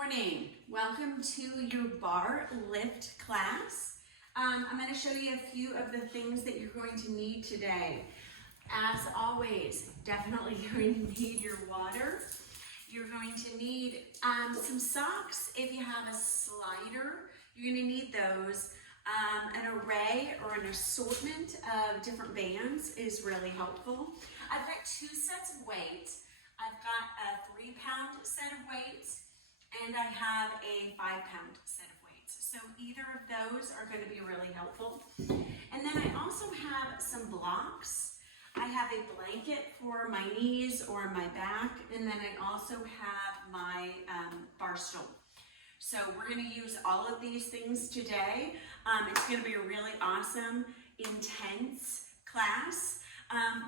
morning. Welcome to your bar lift class. I'm going to show you a few of the things that you're going to need today. As always, definitely going to need your water. You're going to need some socks. If you have a slider, you're going to need those. An array or an assortment of different bands is really helpful. I've got 2 sets of weights. I've got a 3-pound set of weights and I have a 5-pound set of weights. So either of those are going to be really helpful. And then I also have some blocks. I have a blanket for my knees or my back, and then I also have my Barstool. So we're going to use all of these things today. It's going to be a really awesome, intense class.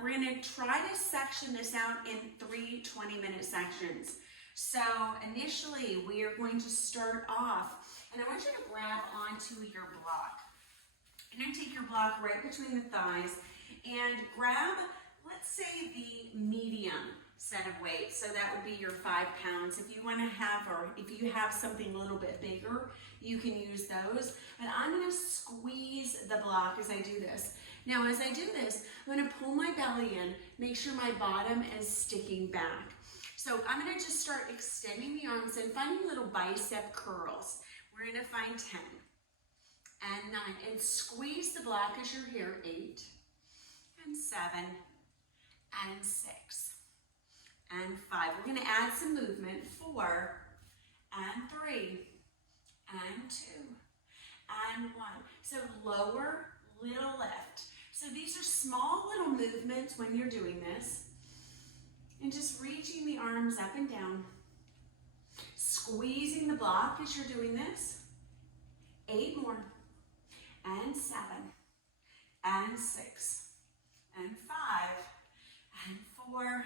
We're going to try to section this out in 3 20-minute sections. So initially, we are going to start off, and I want you to grab onto your block. You're going to take your block right between the thighs and grab, let's say, the medium set of weights. So that would be your 5 pounds. If you want to have, or if you have something a little bit bigger, you can use those. And I'm going to squeeze the block as I do this. Now, as I do this, I'm going to pull my belly in, make sure my bottom is sticking back. So I'm going to just start extending the arms and finding little bicep curls. We're going to find 10 and 9 and squeeze the block as you're here. 8 and 7 and 6 and 5. We're going to add some movement. 4 and 3 and 2 and 1. So lower, little lift. So these are small little movements when you're doing this. And just reaching the arms up and down. Squeezing the block as you're doing this. 8 more. And 7. And 6. And 5. And 4.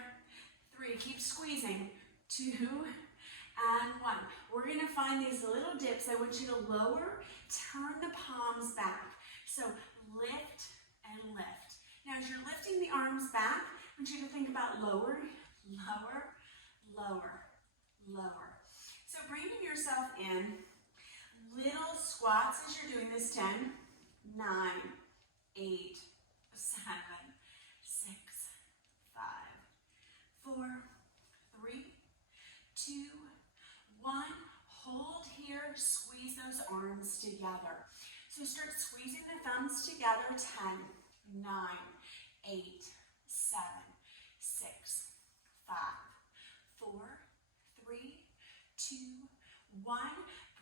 3. Keep squeezing. 2. And 1. We're going to find these little dips. I want you to lower, turn the palms back. So lift and lift. Now as you're lifting the arms back, I want you to think about lower, lower, lower, lower. So bringing yourself in, little squats as you're doing this. 10, 9, 8, 7, 6, 5, 4, 3, 2, 1. Hold here, squeeze those arms together. So start squeezing the thumbs together. 10, 9, 8, 7, 6, 5, 4, 3, 2, 1.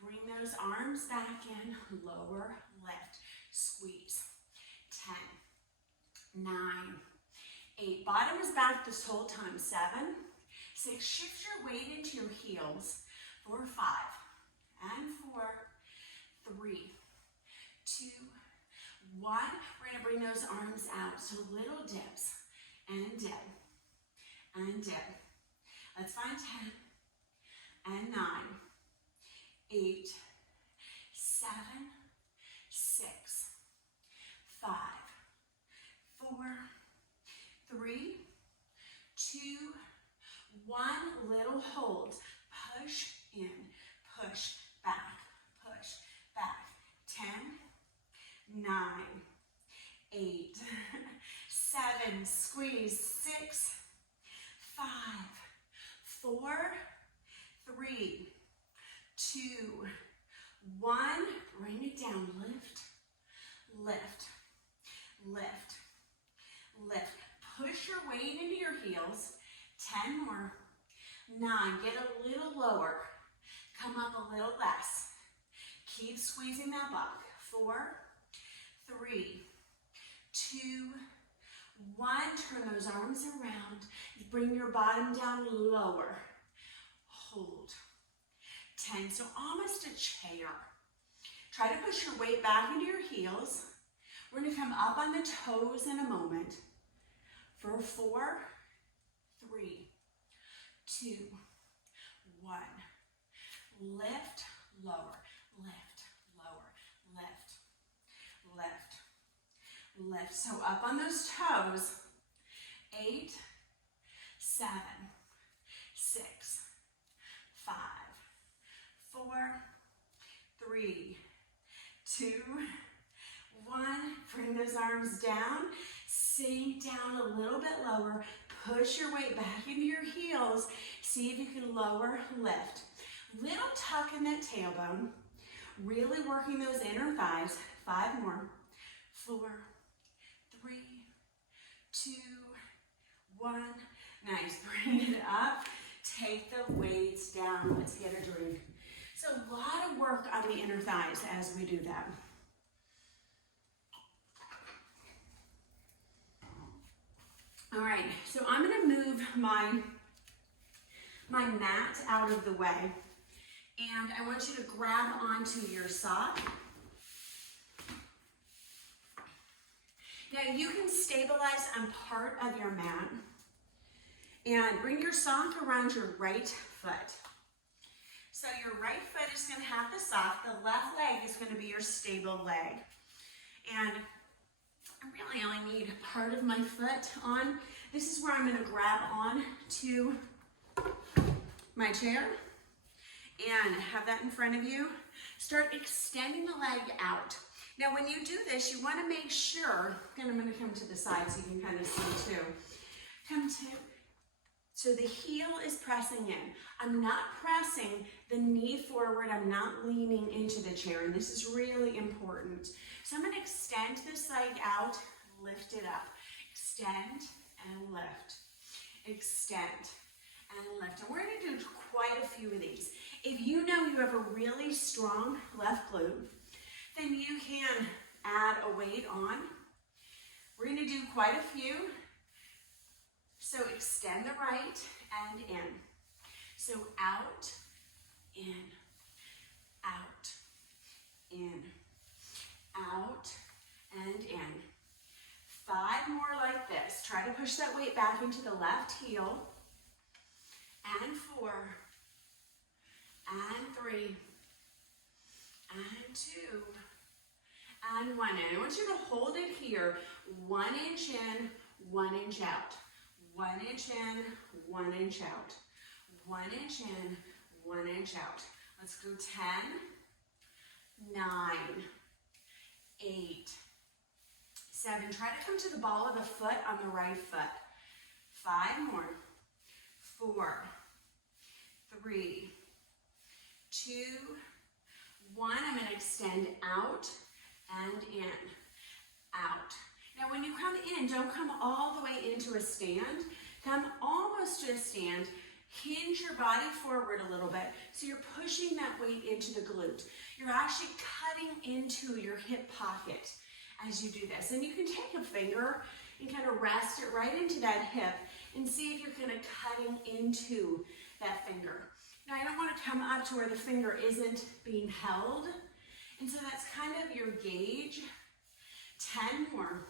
Bring those arms back in. Lower, lift, squeeze. 10, 9, 8. Bottom is back this whole time. 7, 6. Shift your weight into your heels. 4, 5, and 4, 3, 2, 1. We're going to bring those arms out. So little dips and dip and dip. Let's find 10 and 9, 8, 7, 6, 5, 4, 3, 2, 1. Little holds. Push in, push back, push back. 10, 9, 8, 7, squeeze. 6, 5, 4, 3, 2, 1. Bring it down. Lift, lift, lift, lift. Push your weight into your heels. 10 more. 9. Get a little lower. Come up a little less. Keep squeezing that block. 4, 3, 2, 1. Turn those arms around. Bring your bottom down lower. Hold. 10. So almost a chair. Try to push your weight back into your heels. We're going to come up on the toes in a moment. For 4, 3, 2, 1. Lift, lower, lift, lower, lift, lift, lift. So up on those toes. 8, 7, 6, 5, arms down, sink down a little bit lower, push your weight back into your heels, see if you can lower, lift. Little tuck in that tailbone, really working those inner thighs. 5 more, 4, 3, 2, 1. Nice, bring it up, take the weights down. Let's get a drink. So a lot of work on the inner thighs as we do that. All right, so I'm gonna move my mat out of the way, and I want you to grab onto your sock. Now you can stabilize on part of your mat and bring your sock around your right foot. So your right foot is gonna have the sock, the left leg is gonna be your stable leg. And I really only need part of my foot on. This is where I'm gonna grab on to my chair and have that in front of you. Start extending the leg out. Now when you do this, you wanna make sure, and I'm gonna come to the side so you can kind of see too. So the heel is pressing in. I'm not pressing the knee forward, I'm not leaning into the chair, and this is really important. So I'm gonna extend this leg out, lift it up. Extend and lift. Extend and lift. And we're gonna do quite a few of these. If you know you have a really strong left glute, then you can add a weight on. We're gonna do quite a few. So extend the right and in. So out, in, out, in, out, and in. 5 more like this. Try to push that weight back into the left heel. And 4, and 3, and 2, and 1. And I want you to hold it here. 1 inch in, 1 inch out. 1 inch in, 1 inch out. 1 inch in, 1 inch out. Let's go 10, 9, 8, 7. Try to come to the ball of the foot on the right foot. 5 more. 4, 3, 2, 1. I'm going to extend out and in. Out. Now when you come in, don't come all the way into a stand. Come almost to a stand. Hinge your body forward a little bit so you're pushing that weight into the glute. You're actually cutting into your hip pocket as you do this. And you can take a finger and kind of rest it right into that hip and see if you're kind of cutting into that finger. Now I don't want to come up to where the finger isn't being held. And so that's kind of your gauge. 10 more.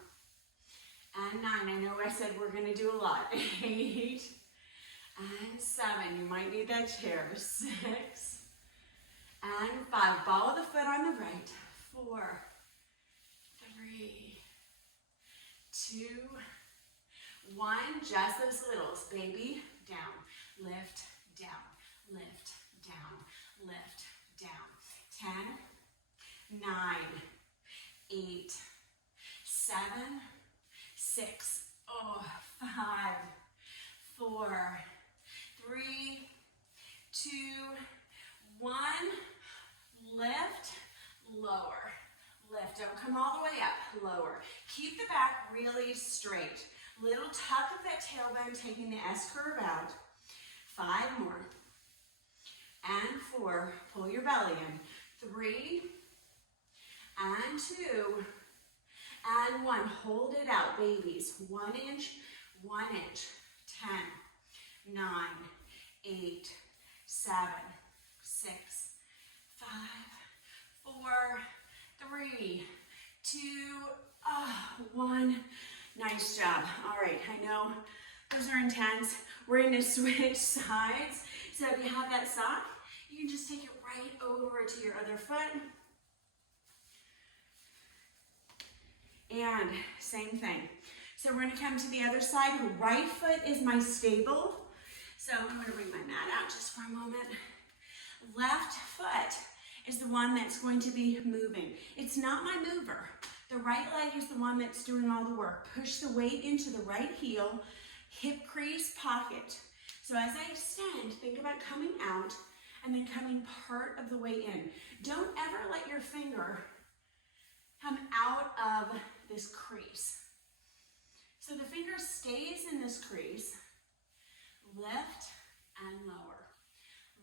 And 9, I know I said we're gonna do a lot. 8, and 7, you might need that chair. 6, and 5, ball of the foot on the right. 4, 3, 2, 1, just those littles, baby, down, lift, down, lift, down, lift, down. 10, 9, 8, 7, 6, 5, 4, 3, 2, 1. Lift, lower. Lift, don't come all the way up, lower. Keep the back really straight. Little tuck of that tailbone, taking the S curve out. 5 more. And 4, pull your belly in. 3, and 2, and 1. Hold it out, babies. 1 inch, 1 inch. 10, 9, 8, 7, 6, 5, 4, 3, 2, 1. Nice job. All right, I know those are intense. We're going to switch sides. So if you have that sock, you can just take it right over to your other foot. And same thing. So we're going to come to the other side. Right foot is my stable. So I'm going to bring my mat out just for a moment. Left foot is the one that's going to be moving. It's not my mover. The right leg is the one that's doing all the work. Push the weight into the right heel, hip crease, pocket. So as I extend, think about coming out and then coming part of the way in. Don't ever let your finger come out of this crease. So the finger stays in this crease. Lift and lower.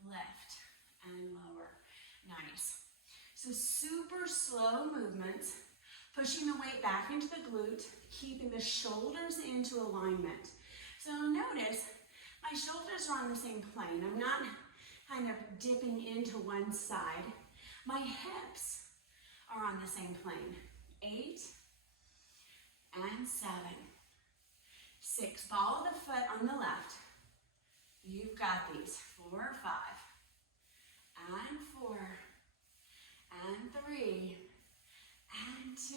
Lift and lower. Nice. So super slow movements, pushing the weight back into the glute, keeping the shoulders into alignment. So notice my shoulders are on the same plane. I'm not kind of dipping into one side. My hips are on the same plane. 8 and 7. 6. Ball of the foot on the left. You've got these. 4, 5. And 4. And 3. And 2.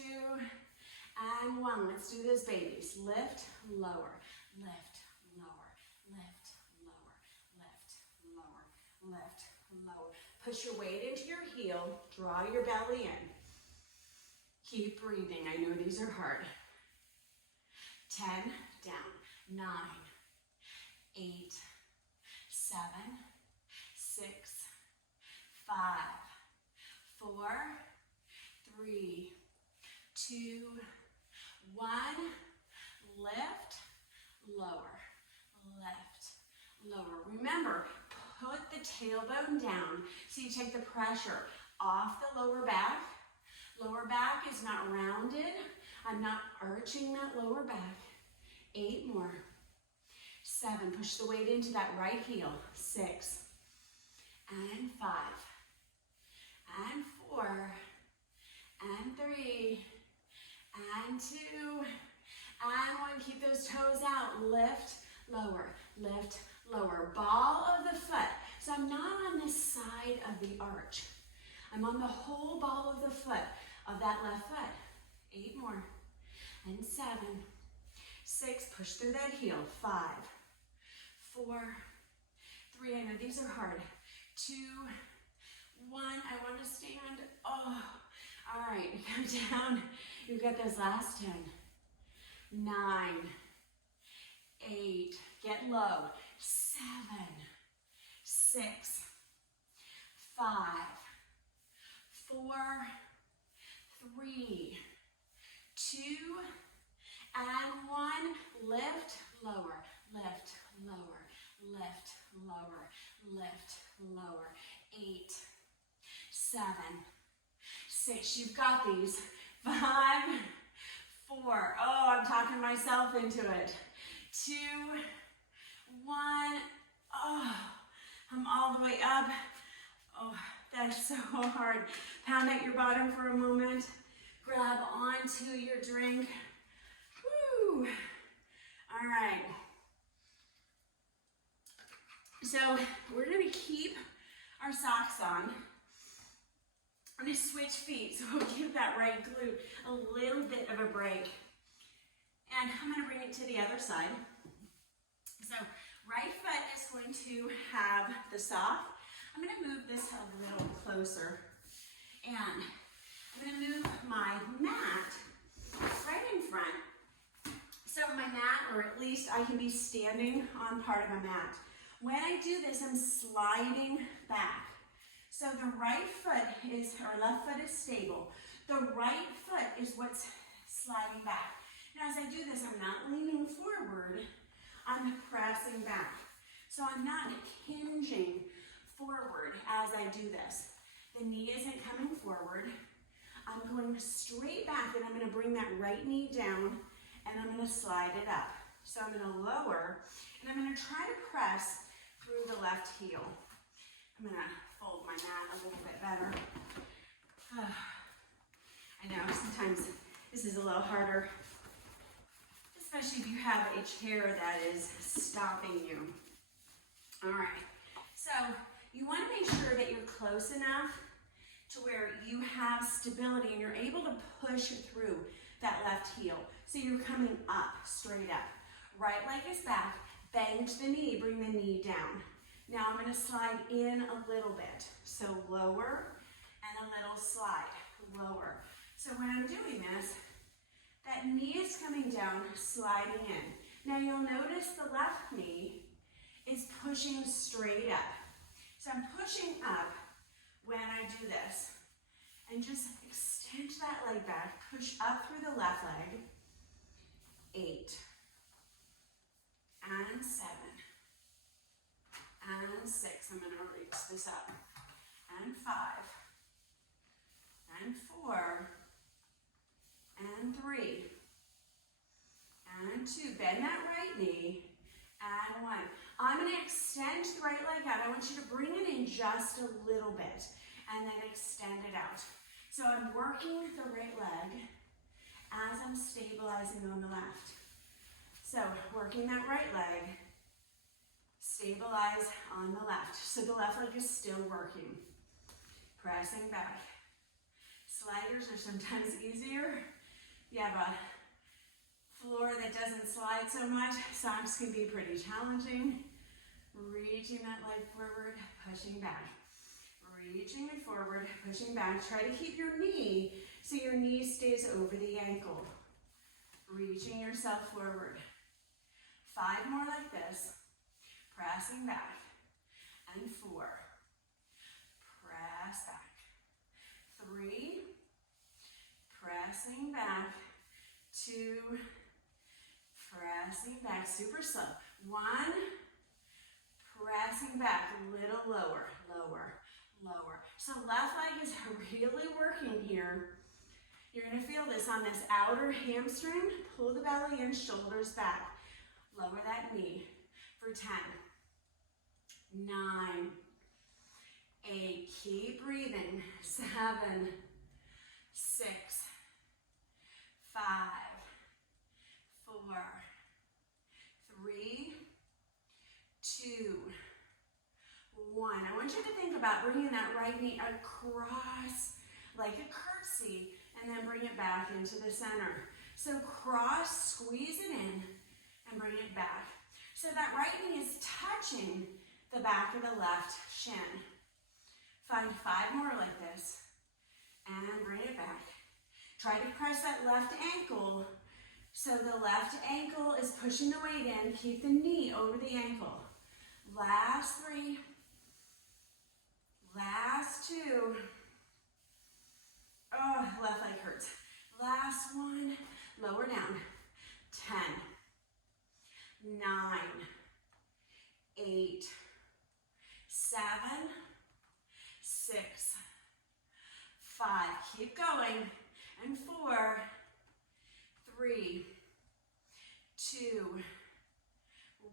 And 1. Let's do this, babies. Lift, lower. Lift, lower. Lift, lower. Lift, lower. Lift, lower. Push your weight into your heel. Draw your belly in. Keep breathing. I know these are hard. 10, down. 9, 8, 7, 6, 5, 4, 3, 2, 1. Lift, lower, lift, lower. Remember, put the tailbone down so you take the pressure off the lower back. Lower back is not rounded. I'm not arching that lower back. 8 more. 7, push the weight into that right heel. 6, and 5, and 4, and 3, and 2, and 1. Keep those toes out. Lift, lower, lift, lower. Ball of the foot. So I'm not on this side of the arch. I'm on the whole ball of the foot of that left foot. 8 more. And 7, 6, push through that heel. 5, 4, 3, I know these are hard. 2, 1, I want to stand. Oh, all right, come down. You've got those last 10. 9, 8, get low. 7, 6, 5, 4, 3, 2, and 1. Lift, lower, lift, lower, lift, lower, lift, lower. 8, 7, 6. You've got these. 5, 4. Oh, I'm talking myself into it. 2, 1. Oh, I'm all the way up. Oh, that's so hard. Pound at your bottom for a moment. Grab onto your drink. Woo. All right. So we're going to keep our socks on. I'm going to switch feet, so we'll give that right glute a little bit of a break. And I'm going to bring it to the other side. So right foot is going to have the sock. I'm going to move this a little closer. And I'm going to move my mat right in front. So my mat, or at least I can be standing on part of a mat. When I do this, I'm sliding back. So the right foot is, or left foot is stable. The right foot is what's sliding back. Now as I do this, I'm not leaning forward, I'm pressing back. So I'm not hinging forward as I do this. The knee isn't coming forward. I'm going straight back, and I'm going to bring that right knee down, and I'm going to slide it up. So I'm going to lower, and I'm going to try to press through the left heel. I'm going to fold my mat a little bit better. I know sometimes this is a little harder, especially if you have a chair that is stopping you. All right, so you want to make sure that you're close enough to where you have stability and you're able to push through that left heel. So you're coming up, straight up. Right leg is back, bend the knee, bring the knee down. Now I'm going to slide in a little bit. So lower and a little slide. Lower, So when I'm doing this, that knee is coming down, sliding in. Now you'll notice the left knee is pushing straight up. So I'm pushing up when I do this. And just extend that leg back, push up through the left leg. 8, and 7, and 6. I'm going to reach this up. And 5, and 4, and 3, and 2. Bend that right knee, and 1. I'm going to extend the right leg out. I want you to bring it in just a little bit, and then extend it out. So I'm working the right leg as I'm stabilizing on the left. So working that right leg, stabilize on the left. So the left leg is still working. Pressing back. Sliders are sometimes easier. You have a floor that doesn't slide so much. Socks can be pretty challenging. Reaching that leg forward, pushing back. Reaching it forward, pushing back. Try to keep your knee so your knee stays over the ankle. Reaching yourself forward. 5 more like this. Pressing back. And 4. Press back. 3. Pressing back. 2. Pressing back. Super slow. 1. Pressing back. A little lower. Lower. Lower. So left leg is really working here. You're going to feel this on this outer hamstring. Pull the belly in, shoulders back. Lower that knee for 10, 9, 8. Keep breathing. 7, 6, 5, 4, 3, 2, 1. I want you to think about bringing that right knee across like a curtsy and then bring it back into the center. So cross, squeeze it in and bring it back. So that right knee is touching the back of the left shin. Find 5 more like this and bring it back. Try to press that left ankle so the left ankle is pushing the weight in. Keep the knee over the ankle. Last 3. Last 2. Oh, left leg hurts. Last 1. Lower down. 10, 9, 8, 7, 6, 5. Keep going. And 4, 3, 2,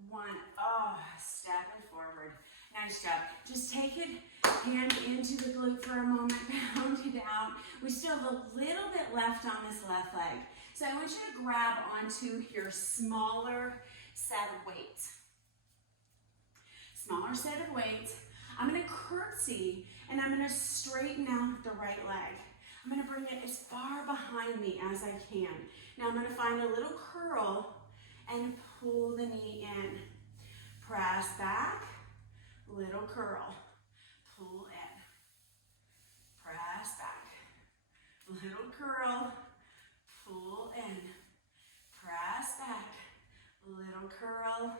1. Oh, step it forward. Nice job. Just take it, hand into the glute for a moment, pound it out. We still have a little bit left on this left leg. So I want you to grab onto your smaller set of weights. Smaller set of weights. I'm going to curtsy and I'm going to straighten out the right leg. I'm going to bring it as far behind me as I can. Now I'm going to find a little curl and pull the knee in. Press back, little curl, pull in. Press back, little curl, pull in. Press back, little curl,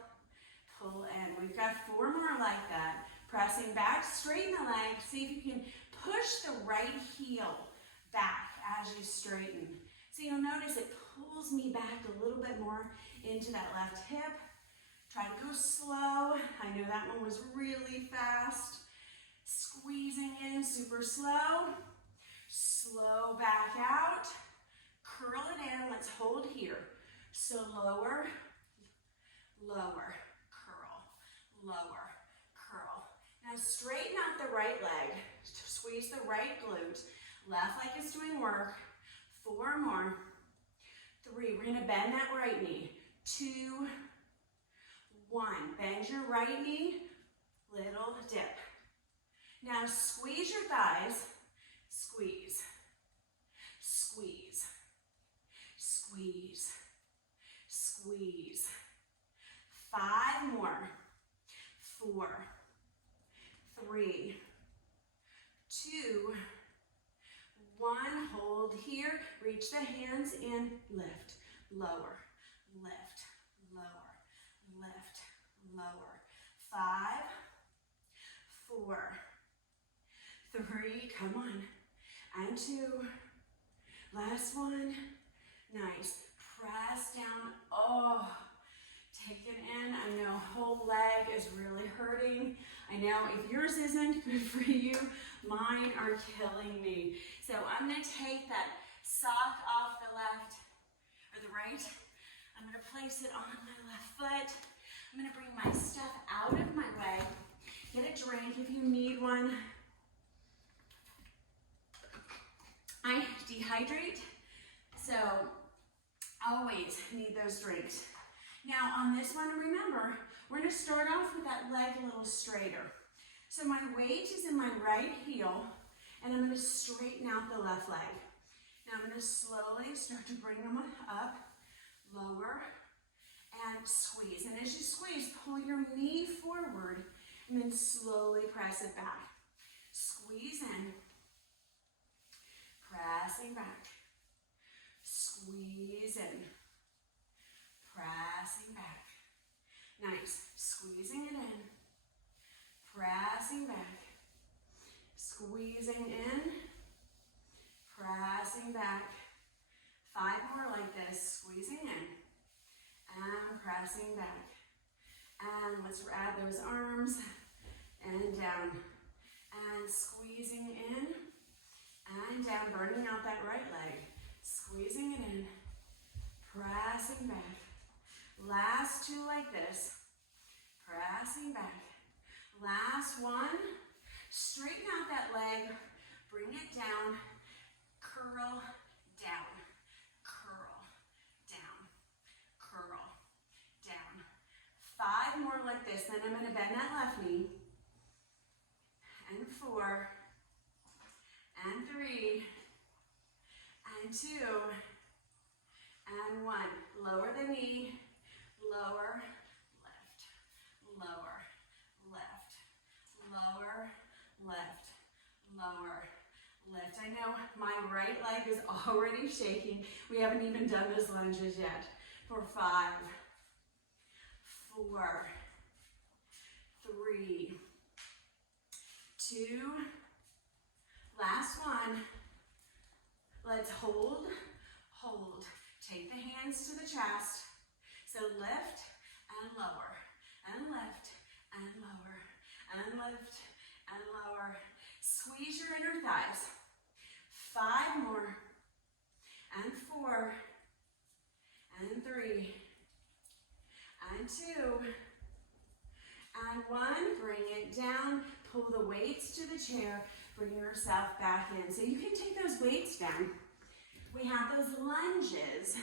pull in. We've got 4 more like that. Pressing back, straighten the leg. See if you can push the right heel back as you straighten. So you'll notice it pulls me back a little bit more into that left hip. Try to go slow. I know that one was really fast. Squeezing in super slow. Slow back out. Curl it in. Let's hold here. So lower, lower, curl, lower, curl. Now straighten out the right leg. Squeeze the right glute. Left leg is doing work. 4 more. 3. We're going to bend that right knee. 2, 1. Bend your right knee. Little dip. Now squeeze your thighs. Squeeze. Squeeze. Squeeze. Squeeze. 5 more. 4, 3, 2, 1. Hold Hold here, reach the hands in, lift, lower, lift, lower, lift, lower. 5, 4, 3, come on, and 2. Last one, nice. Press down, oh, take it in. I know whole leg is really hurting. I know if yours isn't good for you, mine are killing me. So I'm gonna take that sock off the left, or the right. I'm gonna place it on my left foot. I'm gonna bring my stuff out of my way. Get a drink if you need one. I dehydrate, so always need those drinks. Now on this one, remember, we're gonna start off with that leg a little straighter. So my weight is in my right heel, and I'm gonna straighten out the left leg. Now I'm gonna slowly start to bring them up, lower, and squeeze. And as you squeeze, pull your knee forward, and then slowly press it back. Squeeze in, pressing back, squeeze in, pressing back. Nice, squeezing it in, pressing back, squeezing in, pressing back. 5 more like this, squeezing in, and pressing back. And let's add those arms, and down, and squeezing in, and down, burning out that right leg, squeezing it in, pressing back. Last 2 like this, pressing back. Last 1, straighten out that leg, bring it down, curl down, curl down, curl down. 5 more like this, then I'm gonna bend that left knee, and 4, and 3, and 2, and 1. Lower the knee, lower, lift, lower, lift, lower, lift, lower, lift. I know my right leg is already shaking. We haven't even done those lunges yet. For 5, 4, 3, 2, last 1. Let's hold, hold. Take the hands to the chest. So lift and lower, and lift and lower, and lift and lower. Squeeze your inner thighs. 5 more, and 4, and 3, and 2, and 1. Bring it down. Pull the weights to the chair. Bring yourself back in. So you can take those weights down. We have those lunges.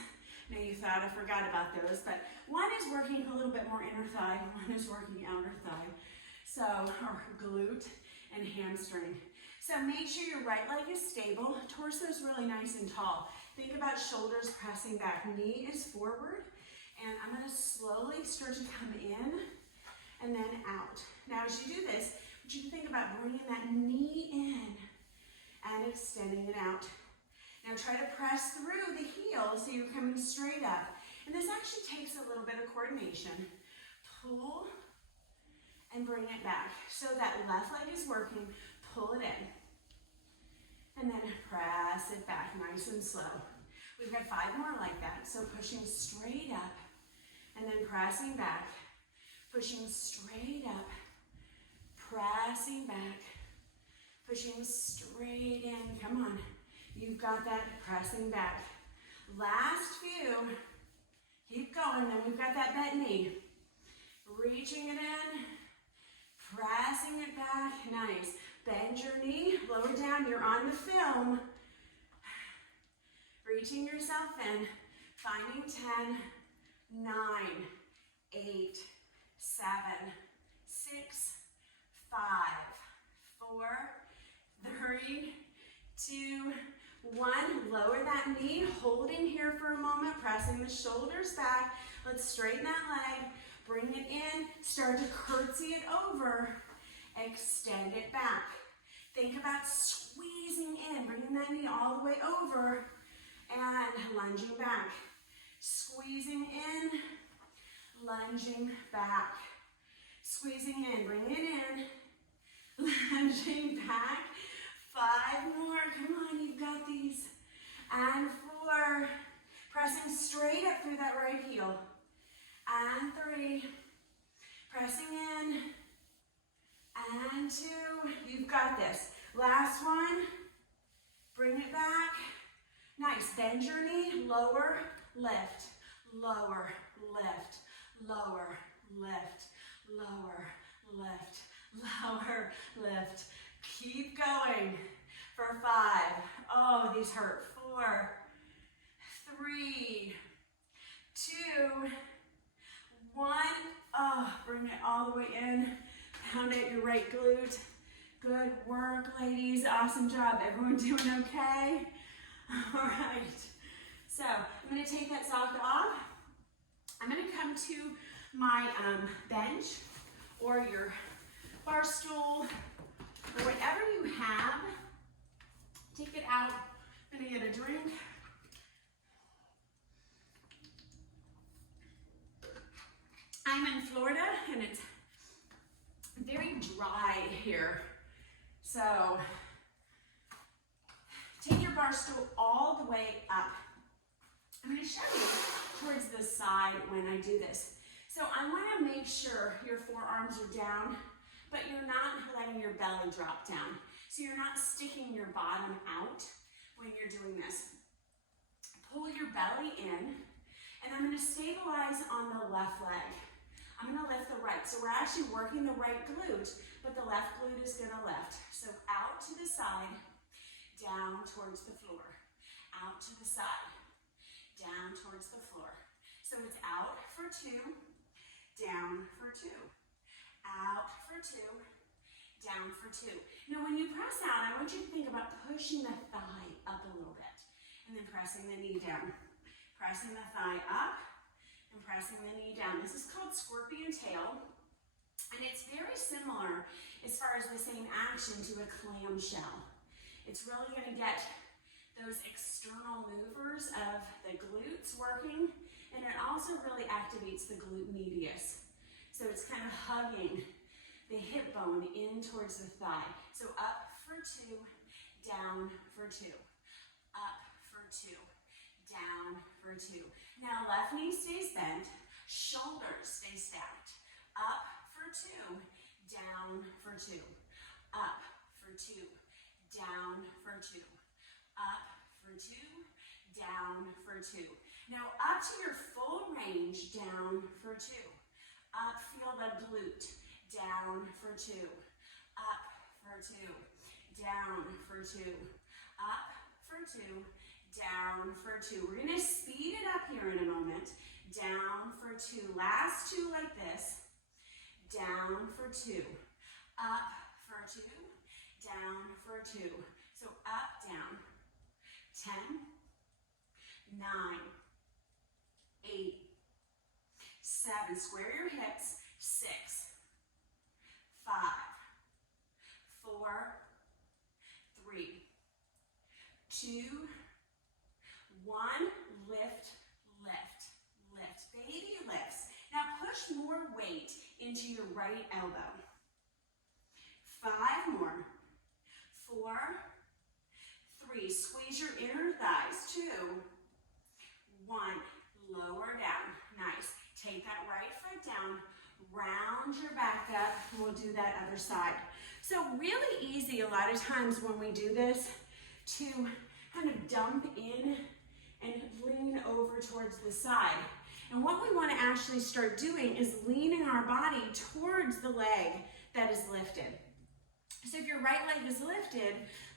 Now you thought I forgot about those, but one is working a little bit more inner thigh, one is working outer thigh. So, or glute and hamstring. So make sure your right leg is stable, torso is really nice and tall. Think about shoulders pressing back, knee is forward, and I'm gonna slowly start to come in and then out. Now as you do this, I want you to think about bringing that knee in and extending it out. Now try to press through the heel so you're coming straight up. And this actually takes a little bit of coordination. Pull and bring it back. So that left leg is working, pull it in. And then press it back nice and slow. We've got 5 more like that. So pushing straight up and then pressing back. Pushing straight up, pressing back, pushing straight in. Come on. You've got that, pressing back. Last few. Keep going. Then we've got that bent knee. Reaching it in, pressing it back. Nice. Bend your knee, lower down. You're on the film. Reaching yourself in. Finding 10, 9, 8, 7, 6, 5, 4, 3, 2, 1. Lower that knee, holding here for a moment, pressing the shoulders back. Let's straighten that leg, bring it in, start to curtsy it over, extend it back. Think about squeezing in, bringing that knee all the way over and lunging back. Squeezing in, lunging back. Squeezing in, bring it in, lunging back. 5 more, come on, you've got these. And 4, pressing straight up through that right heel. And 3, pressing in. And 2, you've got this. Last one, bring it back. Nice, bend your knee, lower, lift, lower, lift, lower, lift, lower, lift, lower, lift. Keep going for 5. Oh, these hurt. 4, 3, 2, 1. Oh, bring it all the way in. Pound out your right glute. Good work, ladies. Awesome job. Everyone doing okay? All right. So I'm going to take that sock off. I'm going to come to my bench or your bar stool or whatever you have. Take it out. I'm going to get a drink. I'm in Florida and it's very dry here. So take your bar stool all the way up. I'm going to show you towards the side when I do this. So I want to make sure your forearms are down, but you're not letting your belly drop down. So you're not sticking your bottom out when you're doing this. Pull your belly in, and I'm going to stabilize on the left leg. I'm going to lift the right. So we're actually working the right glute, but the left glute is going to lift. So out to the side, down towards the floor. Out to the side, down towards the floor. So it's out for 2, down for 2. Out for 2, down for 2. Now when you press out, I want you to think about pushing the thigh up a little bit and then pressing the knee down. Pressing the thigh up and pressing the knee down. This is called scorpion tail, and it's very similar as far as the same action to a clamshell. It's really going to get those external movers of the glutes working, and it also really activates the glute medius. So it's kind of hugging the hip bone in towards the thigh. So up for 2, down for 2. Up for 2, down for 2. Now left knee stays bent, shoulders stay stacked. Up for 2, down for 2. Up for 2, down for 2. Up for 2, down for 2. Now up to your full range, down for 2. Up, feel the glute, down for 2. Up for 2, down for 2. Up for 2, down for 2. We're going to speed it up here in a moment. Down for 2. Last 2 like this. Down for 2. Up for 2. Down for 2. So up, down. 10, 9, 8, 7. Square your hips. 6, 5, 4, 3, 2, 1, lift, lift, lift. Baby lifts. Now push more weight into your right elbow. 5 more. 4, 3. Squeeze your inner thighs. 2, 1. Lower down. Nice. Take that right foot down. Round your back up. We'll do that other side. So really easy a lot of times when we do this to kind of dump in and lean over towards the side. And what we want to actually start doing is leaning our body towards the leg that is lifted. So if your right leg is lifted,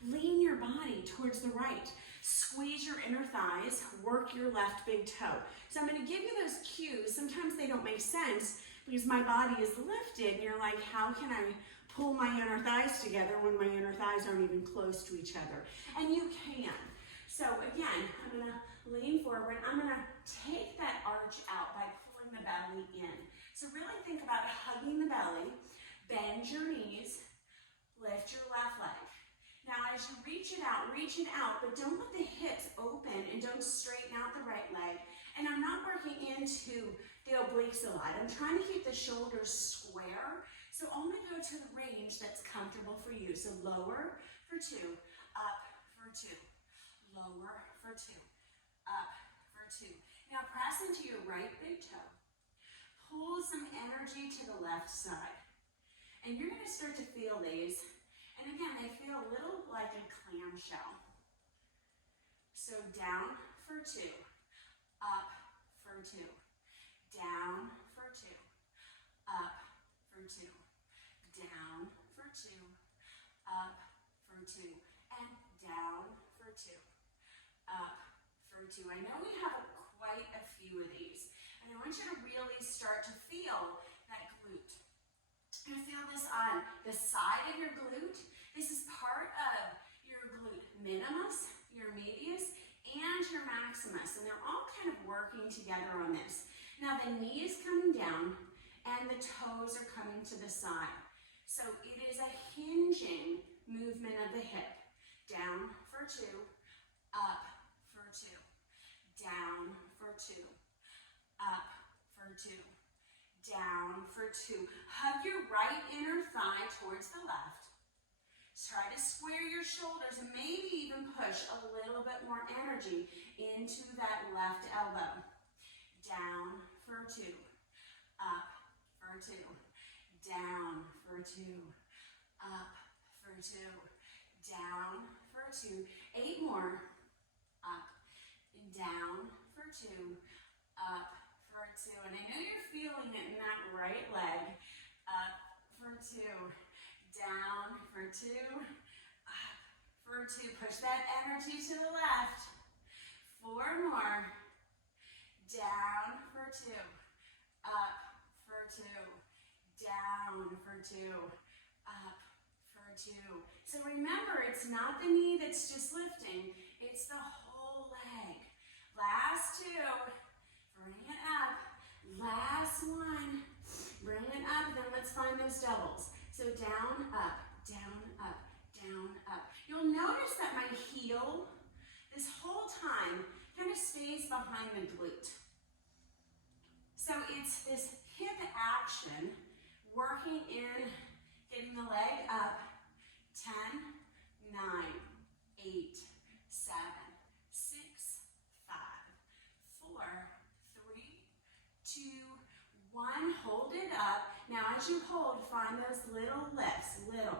lean your body towards the right. Squeeze your inner thighs, work your left big toe. So I'm going to give you those cues. Sometimes they don't make sense because my body is lifted and you're like, how can I pull my inner thighs together when my inner thighs aren't even close to each other? And you can. So again, I'm going to lean forward. I'm going to take that arch out by pulling the belly in. So really think about hugging the belly, bend your knees, lift your left leg, Now as you reach it out, but don't let the hips open and don't straighten out the right leg. And I'm not working into the obliques a lot. I'm trying to keep the shoulders square, so only go to the range that's comfortable for you. So lower for 2, up for 2, lower for 2, up for 2. Now press into your right big toe. Pull some energy to the left side. And you're gonna start to feel these. And again, they feel a little like a clamshell. So down for 2, up for 2, down for 2, up for 2, down for 2, up for 2, and down for 2, up for 2. I know we have quite a few of these, and I want you to really start to feel that glute. You're gonna feel this on the side of your glute. This is part of your glute minimus, your medius, and your maximus, and they're all kind of working together on this. Now the knee is coming down and the toes are coming to the side. So it is a hinging movement of the hip. Down for 2, up for 2, down for 2, up for 2, down for 2. Hug your right inner thigh towards the left. Try to square your shoulders and maybe even push a little bit more energy into that left elbow. Down for 2, up for 2, down for 2, up for 2, down for 2. 8 more. Up and down for 2, up for 2. And I know you're feeling it in that right leg. Up for 2, down for 2, up for 2. Push that energy to the left. 4 more. Down for 2, up for 2, down for 2, up for 2. So remember, it's not the knee that's just lifting, it's the whole leg. Last 2, bring it up. Last 1, bring it up, then let's find those doubles. So down, up, down, up, down, up. You'll notice that my heel, this whole time, kind of stays behind the glute. So it's this hip action, working in, getting the leg up. 10, 9, 8, 7, 6, 5, 4, 3, 2, 1. Hold it up. Now as you hold, find those little lifts, little.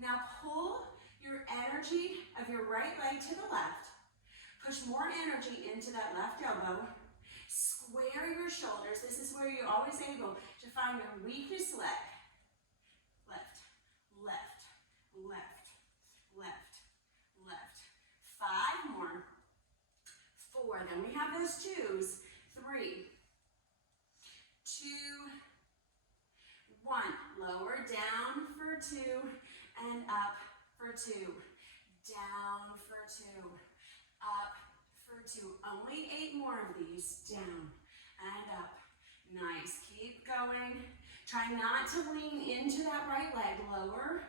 Now pull your energy of your right leg to the left. Push more energy into that left elbow. Square your shoulders. This is where you're always able to find your weakest leg. Lift, lift, lift, lift, lift. 5 more. 4. Then we have those 2s. 3, 2, 1. Lower down for 2 and up for 2. Down for 2. Up for 2. Only 8 more of these. Down and up. Nice. Keep going. Try not to lean into that right leg. Lower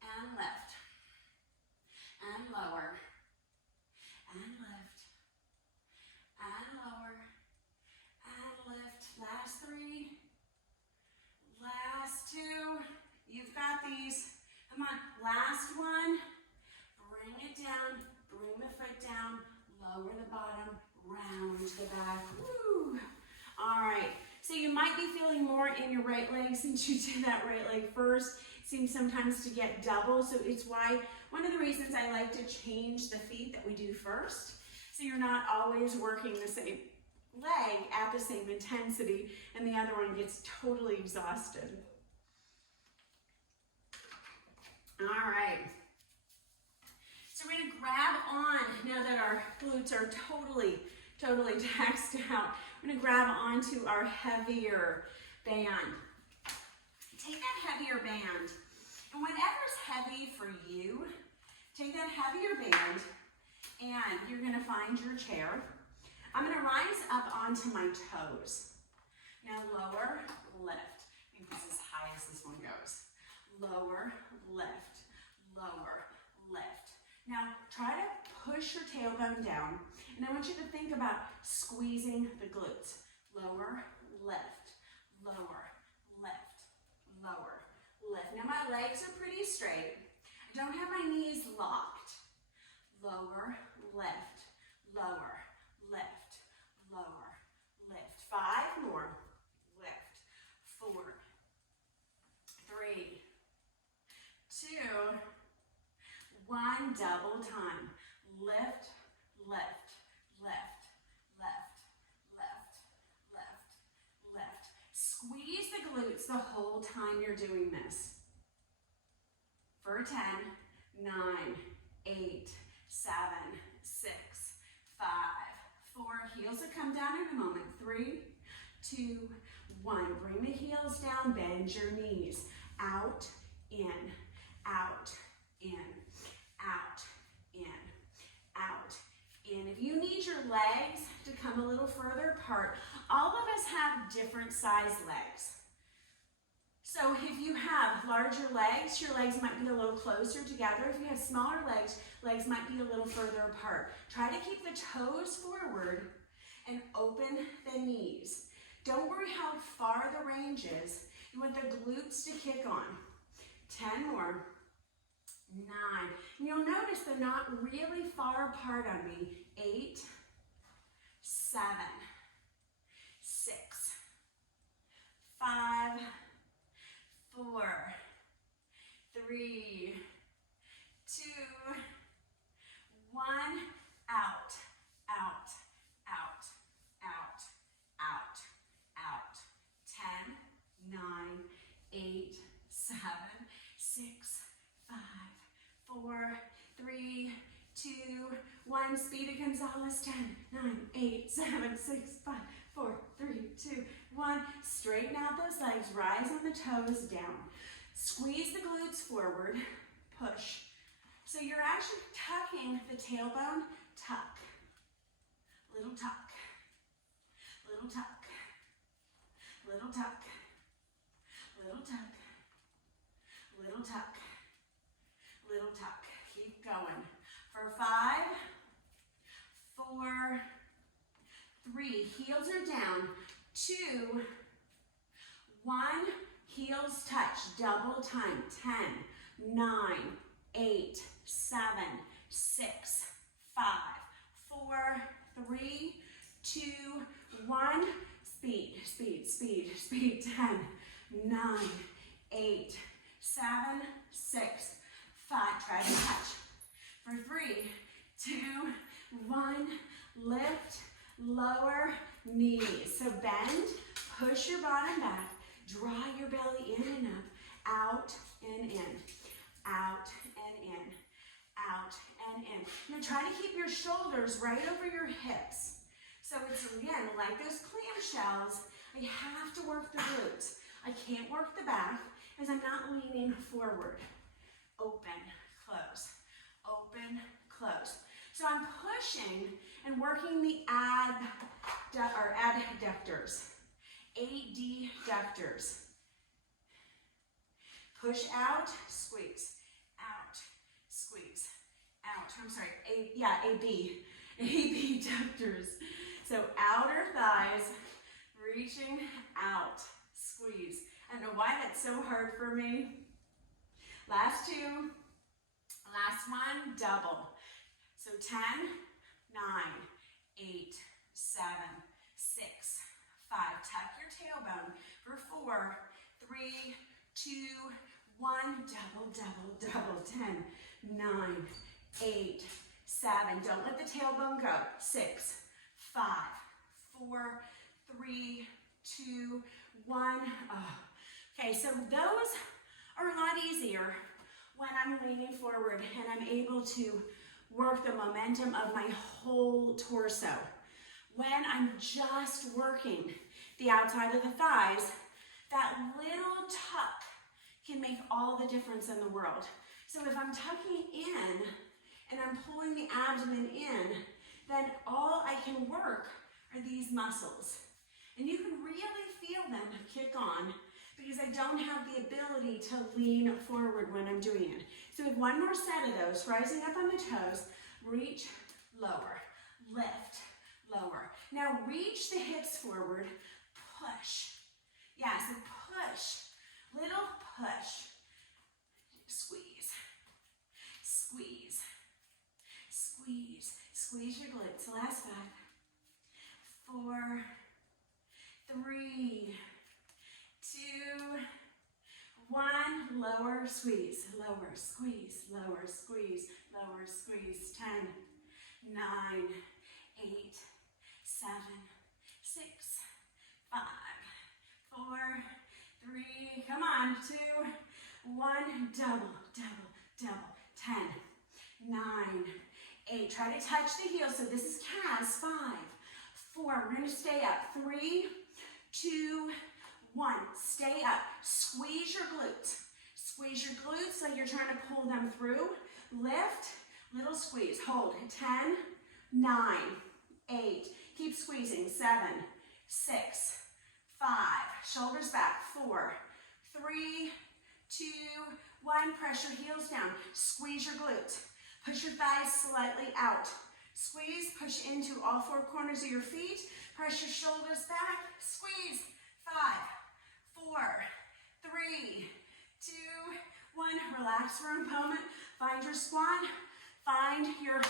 and lift. And lower. And lift. And lower. And lift. Last 3. Last 2. You've got these. Come on. Last 1. Bring it down. Bring the foot down. Lower the bottom. Round the back. Woo. All right. So you might be feeling more in your right leg since you did that right leg first. It seems sometimes to get double. So it's why, one of the reasons I like to change the feet that we do first. So you're not always working the same leg at the same intensity and the other one gets totally exhausted. All right. So we're gonna grab on, now that our glutes are totally taxed out, we're gonna grab onto our heavier band. Take that heavier band, and whatever's heavy for you, take that heavier band, and you're gonna find your chair. I'm gonna rise up onto my toes. Now lower, lift. I think this is as high as this one goes. Lower, lift, lower, lift. Now try to push your tailbone down, and I want you to think about squeezing the glutes. Lower, lift, lower, lift, lower, lift. Now my legs are pretty straight. I don't have my knees locked. Lower, lift, lower, lift, lower, lift. 5 more. Lift. 4, 3, 2, 1. Double time. Lift, lift, lift, lift, lift, lift, lift. Squeeze the glutes the whole time you're doing this. For 10, 9, 8, 7, 6, 5, 4. Heels will come down in a moment. 3, 2, 1. Bring the heels down. Bend your knees. Out, in, out, in, out, in, out, in. If you need your legs to come a little further apart, all of us have different size legs. So if you have larger legs, your legs might be a little closer together. If you have smaller legs, legs might be a little further apart. Try to keep the toes forward and open the knees. Don't worry how far the range is. You want the glutes to kick on. 10 more. 9. And you'll notice they're not really far apart on me. 8, 7, 6, 5, 4, 3, 2, 1. Out, out, out, out, out, out. 10, 9, 8, 7, 6, 5, 4, 3, 2, 1. Speedy Gonzalez. 10, 9, 8, 7, 6, 5, 4, 3, 2, 1. Straighten out those legs. Rise on the toes down. Squeeze the glutes forward. Push. So you're actually tucking the tailbone. Tuck. Little tuck. Little tuck. Little tuck. Little tuck. Little tuck. Little tuck. Keep going. For 5, 4, 3. Heels are down. 2, 1. Heels touch. Double time. 10, 9, 8, 7, 6, 5, 4, 3, 2, 1. Speed, speed, speed, speed. 10, 9, 8, 7, 6, 5. Try to touch. For 3, 2, 1. Lift, lower knees. So bend, push your bottom back, draw your belly in and up, out and in, out and in, out and in. Now try to keep your shoulders right over your hips. So it's, again, like those clamshells, I have to work the glutes. I can't work the back as I'm not leaning forward. Open, close, open, close. So I'm pushing and working the adductors, adductors. Push out, squeeze, out, squeeze, out. I'm sorry, AB adductors. So outer thighs, reaching out, squeeze. I don't know why that's so hard for me. Last 2, last one, double. So 10, 9, 8, 7, 6, 5. Tuck your tailbone. For 4, 3, 2, 1. Double, double, double. 10, 9, 8, 7. Don't let the tailbone go. 6, 5, 4, 3, 2, 1. Oh. Okay, so those are a lot easier when I'm leaning forward and I'm able to work the momentum of my whole torso. When I'm just working the outside of the thighs, that little tuck can make all the difference in the world. So if I'm tucking in and I'm pulling the abdomen in, then all I can work are these muscles. And you can really feel them kick on because I don't have the ability to lean forward when I'm doing it. So we have one more set of those, rising up on the toes, reach, lower, lift, lower. Now reach the hips forward, push. Yeah, so push, little push, squeeze, squeeze, squeeze, squeeze your glutes. Last 5, 4, 3, 2, 1, lower, squeeze, lower, squeeze, lower, squeeze, lower, squeeze, 10, 9, 8, 7, 6, 5, 4, 3, come on, 2, 1, double, double, double, 10, 9, 8, try to touch the heels, so this is calves, 5, 4, we're going to stay up, 3, 2, 1, stay up, squeeze your glutes like you're trying to pull them through, lift, little squeeze, hold, 10, 9, 8, keep squeezing, 7, 6, 5, shoulders back, 4, 3, 2, 1, press your heels down, squeeze your glutes, push your thighs slightly out, squeeze, push into all 4 corners of your feet, press your shoulders back, squeeze, 5, 4, 3, 2, 1, relax for a moment, find your squat, find your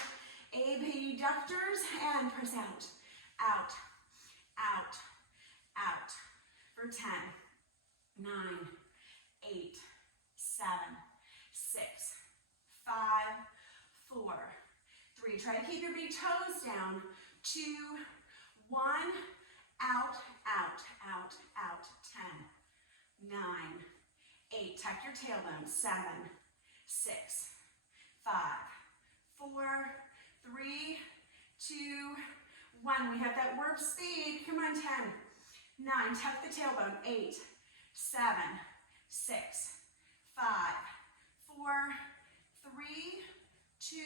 abductors, and press out, out, out, out, for 10, 9, 8, 7, 6, 5, 4, 3, try to keep your big toes down, 2, 1, out, out, out, out, 10, 9, 8, tuck your tailbone, 7, 6, 5, 4, 3, 2, 1, we have that warp speed, come on, 10, 9, tuck the tailbone, 8, 7, 6, 5, 4, 3, 2,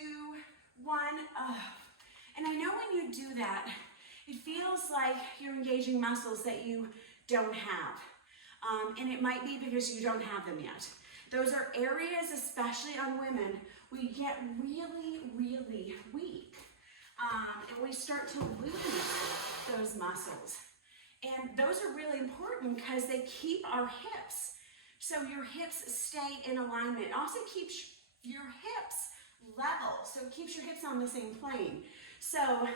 1, up. And I know when you do that, it feels like you're engaging muscles that you don't have. And it might be because you don't have them yet. Those are areas, especially on women, we get really, really weak. And we start to lose those muscles. And those are really important because they keep our hips. So your hips stay in alignment. It also keeps your hips level. So it keeps your hips on the same plane. So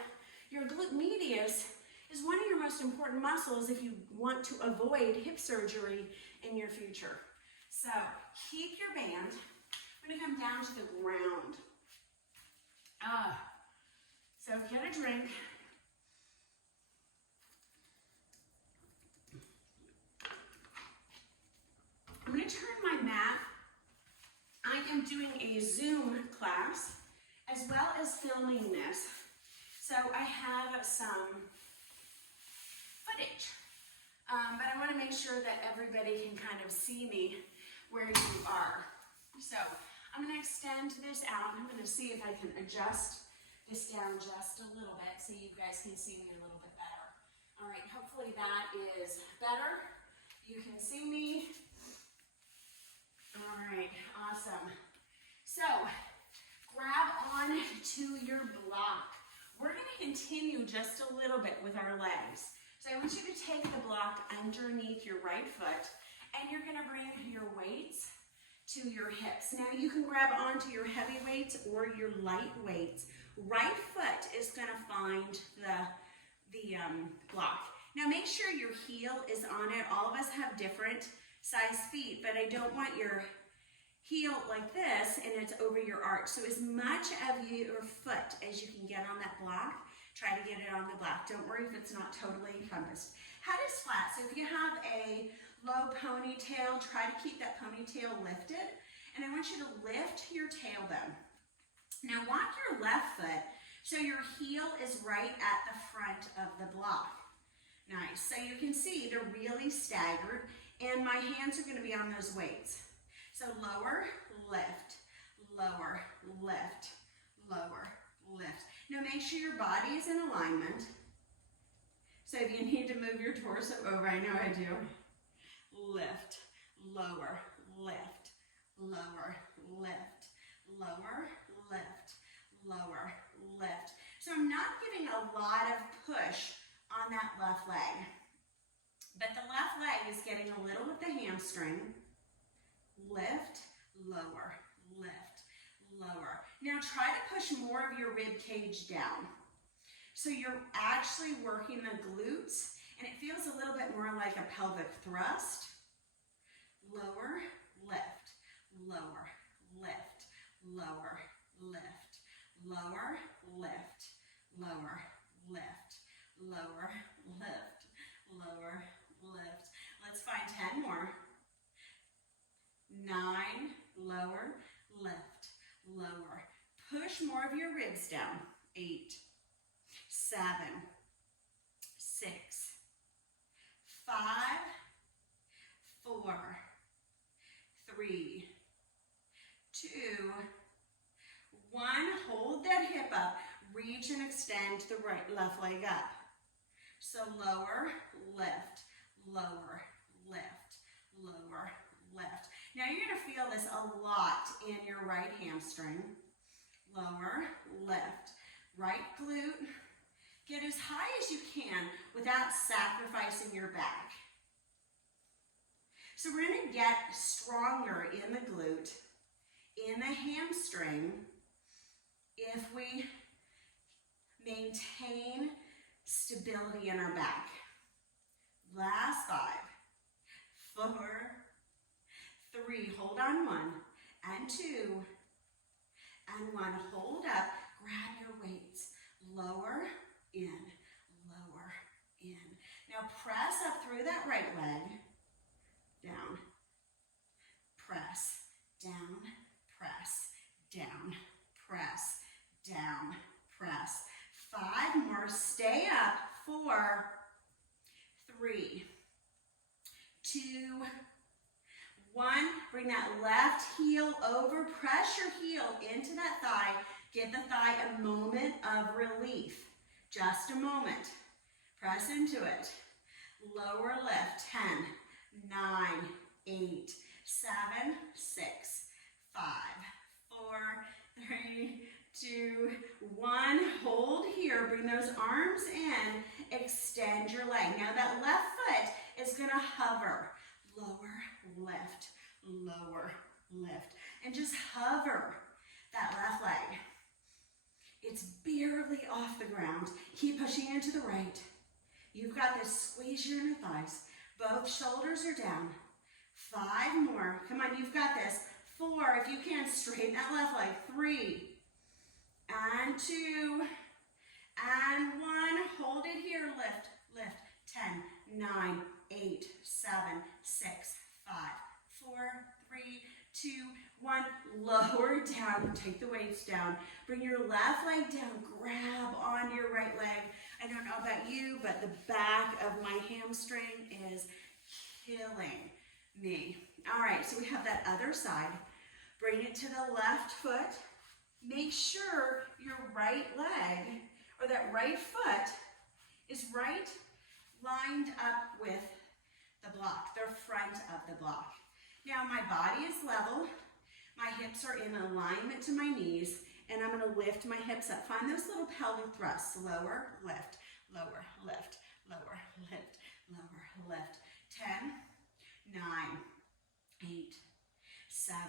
your glute medius is one of your most important muscles if you want to avoid hip surgery in your future. So keep your band. I'm going to come down to the ground. So get a drink. I'm going to turn my mat. I am doing a Zoom class as well as filming this. So I have some footage, but I want to make sure that everybody can kind of see me where you are. So I'm going to extend this out. I'm going to see if I can adjust this down just a little bit so you guys can see me a little bit better. All right, hopefully that is better. You can see me. All right, awesome. So grab on to your block. We're going to continue just a little bit with our legs. So I want you to take the block underneath your right foot, and you're going to bring your weights to your hips. Now you can grab onto your heavy weights or your light weights. Right foot is going to find the block. Now make sure your heel is on it. All of us have different size feet, but I don't want your heel like this and it's over your arch. So as much of your foot as you can get on that block, try to get it on the block. Don't worry if it's not totally encompassed. Head is flat, so if you have a low ponytail, try to keep that ponytail lifted. And I want you to lift your tailbone. Now walk your left foot so your heel is right at the front of the block. Nice, so you can see they're really staggered and my hands are going to be on those weights. So lower, lift, lower, lift, lower, lift. Now make sure your body is in alignment. So if you need to move your torso over, I know I do. lift, lower, lift, lower, lift, lower, lift, lower, lift. So I'm not giving a lot of push on that left leg, but the left leg is getting a little with the hamstring. Lift, lower, lift, lower. Now try to push more of your rib cage down. So you're actually working the glutes, and it feels a little bit more like a pelvic thrust. Lower, lift, lower, lift, lower, lift, lower, lift, lower, lift, lower, lift, lower, lift. Let's find 10 more. 9, lower, lift, lower. Push more of your ribs down. 8, 7, 6, 5, 4, 3, 2, 1. Hold that hip up. Reach and extend the left leg up. So lower, lift, lower, lift, lower, lift. Now you're going to feel this a lot in your right hamstring. Lower, lift, right glute. Get as high as you can without sacrificing your back. So we're going to get stronger in the glute, in the hamstring, if we maintain stability in our back. Last 5, 4, 3, hold on, 1, and 2, and 1, hold up, grab your weights, lower, in, lower, in. Now press up through that right leg, down, press, down, press, down, press, down, press. 5 more, stay up, 4, 3, 2, 1. Bring that left heel over, press your heel into that thigh. Give the thigh a moment of relief. Just a moment. Press into it. Lower lift. 10, 9, 8, 7, 6, 5, 4, 3, 2, 1. Hold here. Bring those arms in. Extend your leg. Now that left foot is going to hover. Lower, lift, lower, lift. And just hover that left leg. It's barely off the ground. Keep pushing into the right. You've got this. Squeeze your inner thighs. Both shoulders are down. 5 more. Come on, you've got this. 4, if you can, straighten that left leg. 3, and 2, and 1. Hold it here. Lift, lift. 10, 9, 8, 7, 6, 5, 4, 3, 2, 1. Lower down. Take the weights down. Bring your left leg down. Grab on your right leg. I don't know about you, but the back of my hamstring is killing me. All right, so we have that other side. Bring it to the left foot. Make sure your right leg or that right foot is right lined up with the block, the front of the block. Now my body is level. My hips are in alignment to my knees, and I'm going to lift my hips up. Find those little pelvic thrusts. Lower, lift, lower, lift, lower, lift, lower, lift. 10, 9, 8, 7,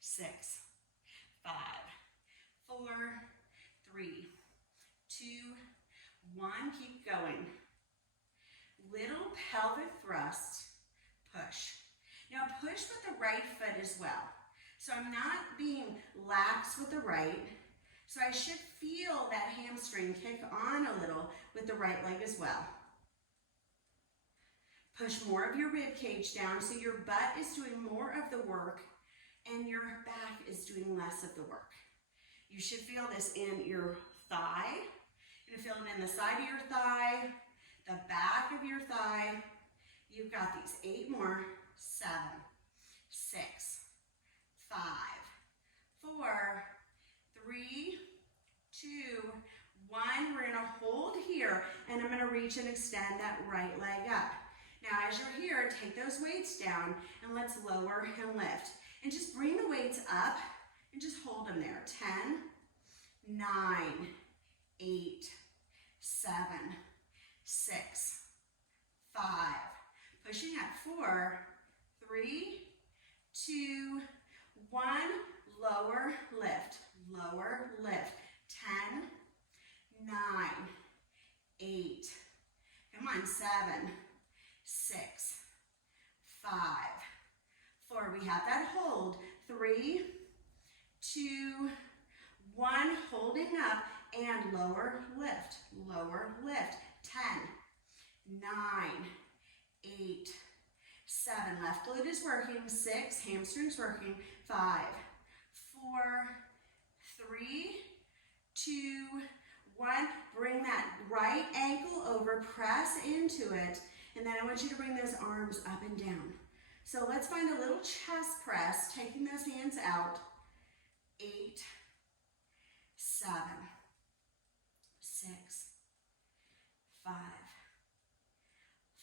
6, 5, 4, 3, 2, 1. Keep going. Little pelvic thrust, push. Now push with the right foot as well. So I'm not being lax with the right. So I should feel that hamstring kick on a little with the right leg as well. Push more of your rib cage down so your butt is doing more of the work and your back is doing less of the work. You should feel this in your thigh. You're gonna feel it in the side of your thigh, the back of your thigh. You've got these. 8 more. 7, 6, 5, 4, 3, 2, 1. We're gonna hold here, and I'm gonna reach and extend that right leg up. Now as you're here, take those weights down and let's lower and lift. And just bring the weights up and just hold them there. 10, 9, 8, 7, 6, 5. Pushing at 4, 3, 2, 1. Lower, lift, lower, lift. 10, 9, 8, come on, 7, 6, 5, 4. We have that hold. 3, 2, 1. Holding up and lower, lift, lower, lift. 10, 9, 8, 7. Left glute is working. 6, hamstrings working. 5, 4, 3, 2, 1. Bring that right ankle over, press into it, and then I want you to bring those arms up and down. So let's find a little chest press, taking those hands out. 8, 7, 6, 5,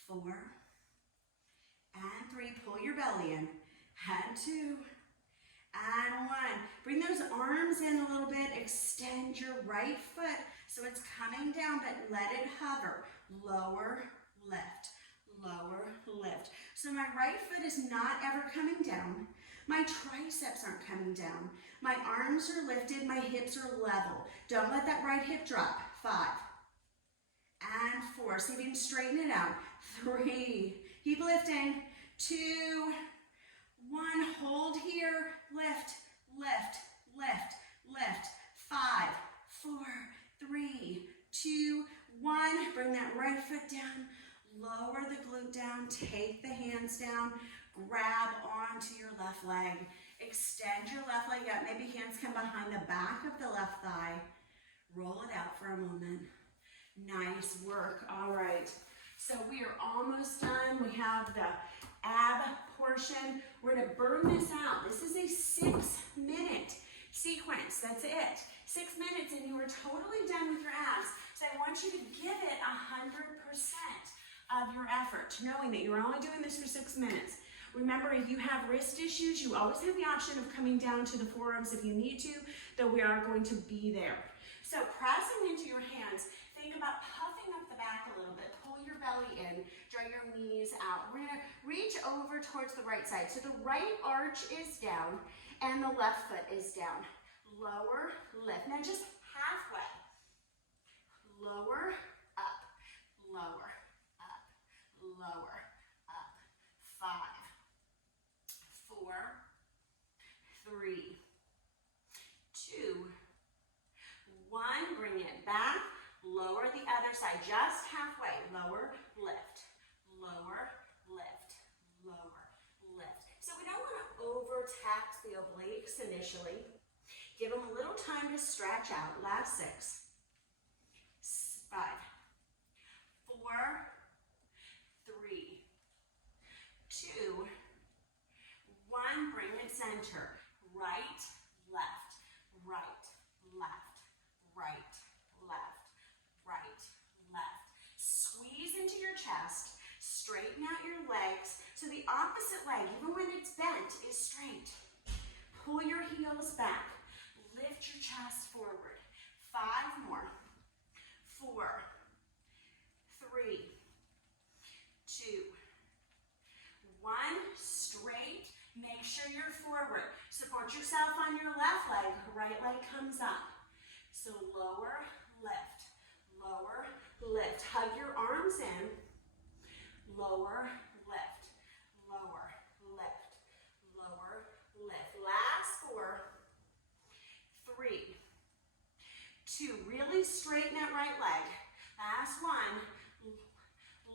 4, and 3. Pull your belly in, and 2, and 1. Bring those arms in a little bit. Extend your right foot so it's coming down, but let it hover. Lower, lift, lower, lift. So my right foot is not ever coming down. My triceps aren't coming down. My arms are lifted, my hips are level. Don't let that right hip drop. 5, and 4. See if you can straighten it out. 3, keep lifting. 2, 1, hold here, lift, lift, lift, lift. 5, 4, 3, 2, 1. Bring that right foot down, lower the glute down, take the hands down, grab onto your left leg, extend your left leg up, maybe hands come behind the back of the left thigh, roll it out for a moment. Nice work. All right, so we are almost done. We have the ab portion. We're going to burn this out. This is a 6-minute sequence. That's it. 6 minutes and you are totally done with your abs. So I want you to give it 100% of your effort, knowing that you're only doing this for 6 minutes. Remember, if you have wrist issues, you always have the option of coming down to the forearms if you need to, though we are going to be there. So pressing into your hands, think about puffing up the back a little bit. Pull your belly in, draw your knees out. We're gonna reach over towards the right side. So the right arch is down and the left foot is down. Lower, lift. Now just halfway. Lower, up, lower, up, lower, up. 5, 4, 3, 2, 1. Bring it back. Lower the other side, just halfway. Lower, lift, lower, lift, lower, lift. So we don't want to overtax the obliques initially. Give them a little time to stretch out. Last 6, 5, 4, 3, 2, 1. Bring it center. Right, left, right, left, right, left, right, left. Squeeze into your chest. Straighten out your legs. So the opposite leg, even when it's bent, is straight. Pull your heels back. Lift your chest forward. 5 more. 4, 3, 2, 1. Straight. Make sure you're forward. Support yourself on your left leg. Right leg comes up. So lower, lift, lower, lift. Hug your arms in. Lower, lift, lower, lift, lower, lift. Last 4, 3, 2. Really straighten that right leg. Last 1.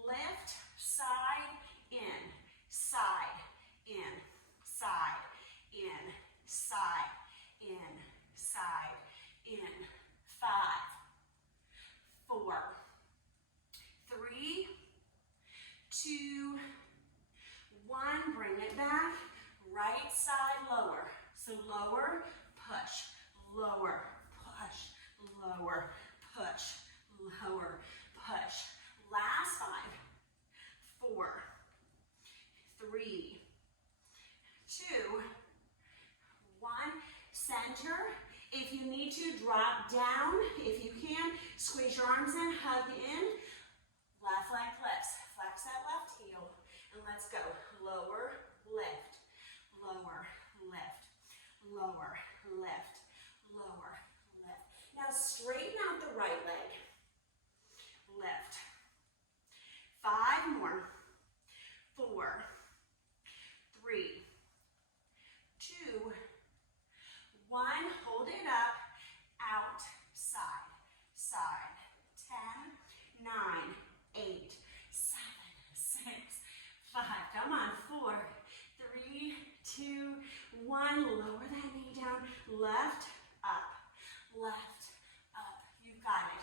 Lift, side, in, side, in, side, in, side, in, side, in. 5, 4, 3, 2, 1. Bring it back. Right side lower. So lower, push, lower, push, lower, push, lower, push. Last 5, 4, need to, drop down. If you can, squeeze your arms in, hug in. Left leg lifts. Flex that left heel. And let's go. Lower, lift, lower, lift, lower, lift, lower, lift. Now straighten out the right leg. Lift. 5 more. 4, 3, 2, 1. Hold it up. Out. Side. Side. 10, 9, 8, 7, 6, 5. Come on. 4, 3, 2, 1. Lower that knee down. Left, up. Left, up. You got it.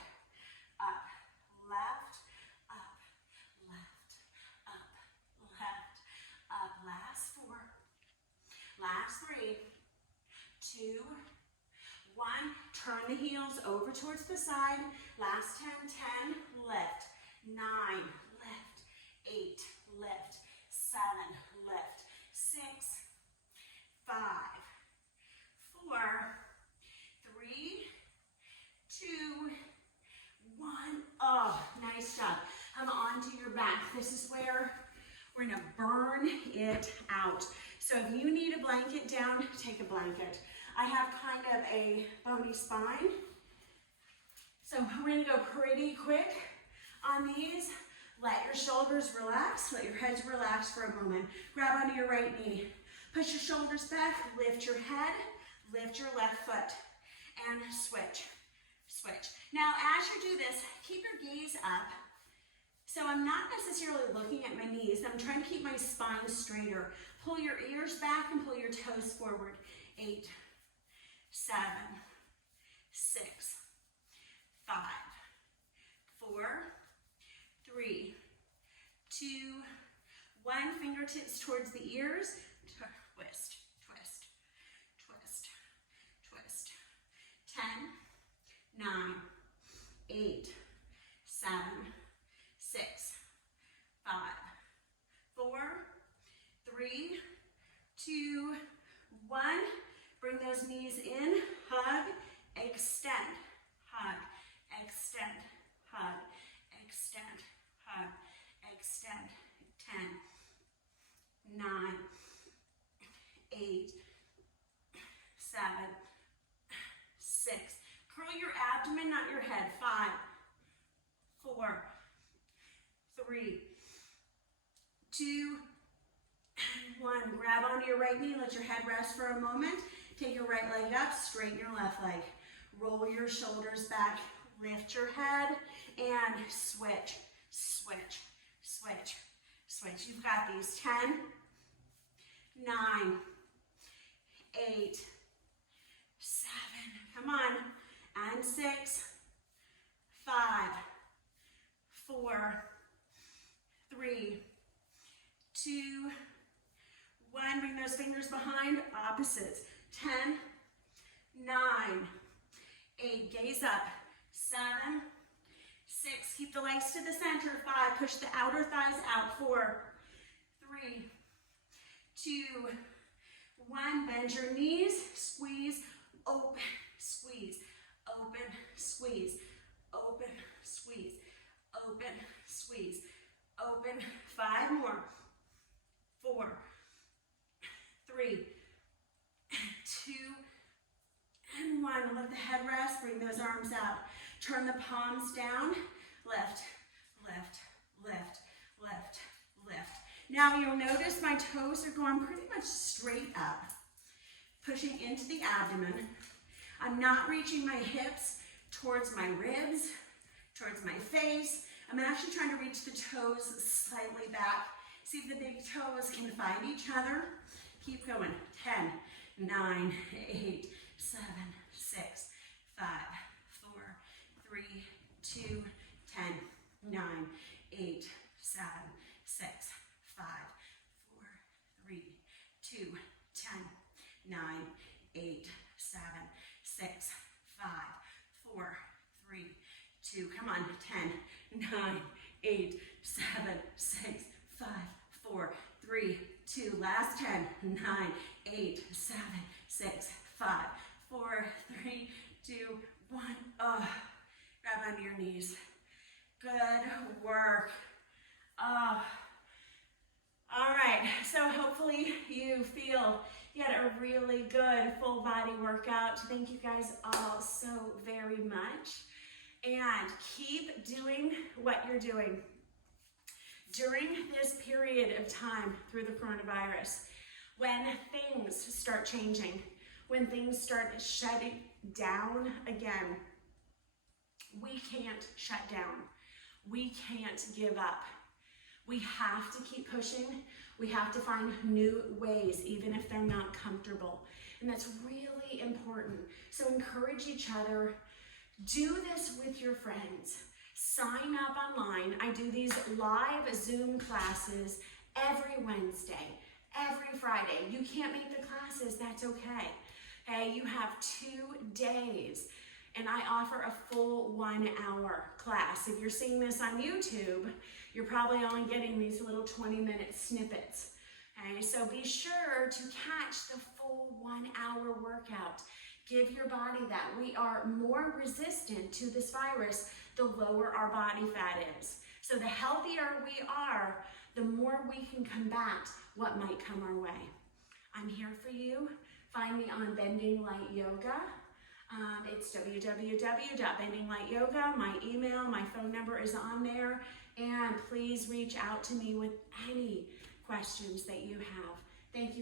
Up. Left, up. Left, up. Left, up. Last 4. Last 3, 2, 1. Turn the heels over towards the side. Last 10, 10, lift. 9, lift. 8, lift. 7, lift. 6, 5, 4, 3, 2, 1. Oh, nice job. Come onto your back. This is where we're gonna burn it out. So if you need a blanket down, take a blanket. I have kind of a bony spine, so we're gonna go pretty quick on these. Let your shoulders relax, let your heads relax for a moment. Grab onto your right knee. Push your shoulders back, lift your head, lift your left foot, and switch, switch. Now, as you do this, keep your gaze up. So I'm not necessarily looking at my knees. I'm trying to keep my spine straighter. Pull your ears back and pull your toes forward. 8, 7, 6, 5, 4, 3, 2, 1. Fingertips towards the ears. Twist, twist, twist, twist. 10, 9, 8, 7, 6, 5, 4, 3, 2, 1. Bring those knees in. Hug, extend, hug, extend, hug, extend, hug, extend. 10, 9, 8, 7, 6. Curl your abdomen, not your head. 5, 4, 3, 2, 1. Grab onto your right knee, let your head rest for a moment. Take your right leg up, straighten your left leg. Roll your shoulders back, lift your head, and switch, switch, switch, switch. You've got these. 10, 9, 8, 7, come on, and 6, 5, 4, 3, 2, 1. Bring those fingers behind, opposites. 10, 9, 8, gaze up. 7, 6, keep the legs to the center. 5, push the outer thighs out. 4, 3, 2, 1. Bend your knees, squeeze, open, squeeze, open, squeeze, open, squeeze, open, squeeze, open. 5 more. 4, 3, 2, and 1. Let the head rest. Bring those arms out. Turn the palms down. Lift, lift, lift, lift, lift. Now you'll notice my toes are going pretty much straight up, pushing into the abdomen. I'm not reaching my hips towards my ribs, towards my face. I'm actually trying to reach the toes slightly back. See if the big toes can find each other. Keep going. 10, 9, 8, 7, 6, 5, 4, 3, 2, 10, 9, 8, 7, 6, 5, 4, 3, 2, 10, 9, 8, 7, 6, 5, 4, 3, 2. Come on. 10, 9, 8, 7, 6, 5, 4, 3, 2. Last 10, 9, 8, 7, 6, 5, 4, 3, 2, knees. Good work. Oh. All right, so hopefully you feel you had a really good full body workout. Thank you guys all so very much. And keep doing what you're doing. During this period of time through the coronavirus, when things start changing, when things start shutting down again, we can't shut down. We can't give up. We have to keep pushing. We have to find new ways, even if they're not comfortable. And that's really important. So encourage each other. Do this with your friends. Sign up online. I do these live Zoom classes every Wednesday, every Friday. You can't make the classes, that's okay. Okay, you have 2 days. And I offer a full 1 hour class. If you're seeing this on YouTube, you're probably only getting these little 20-minute snippets. Okay, so be sure to catch the full 1 hour workout. Give your body that. We are more resistant to this virus the lower our body fat is. So the healthier we are, the more we can combat what might come our way. I'm here for you. Find me on Bending Light Yoga. It's www.bendinglightyoga. My email, my phone number is on there. And please reach out to me with any questions that you have. Thank you.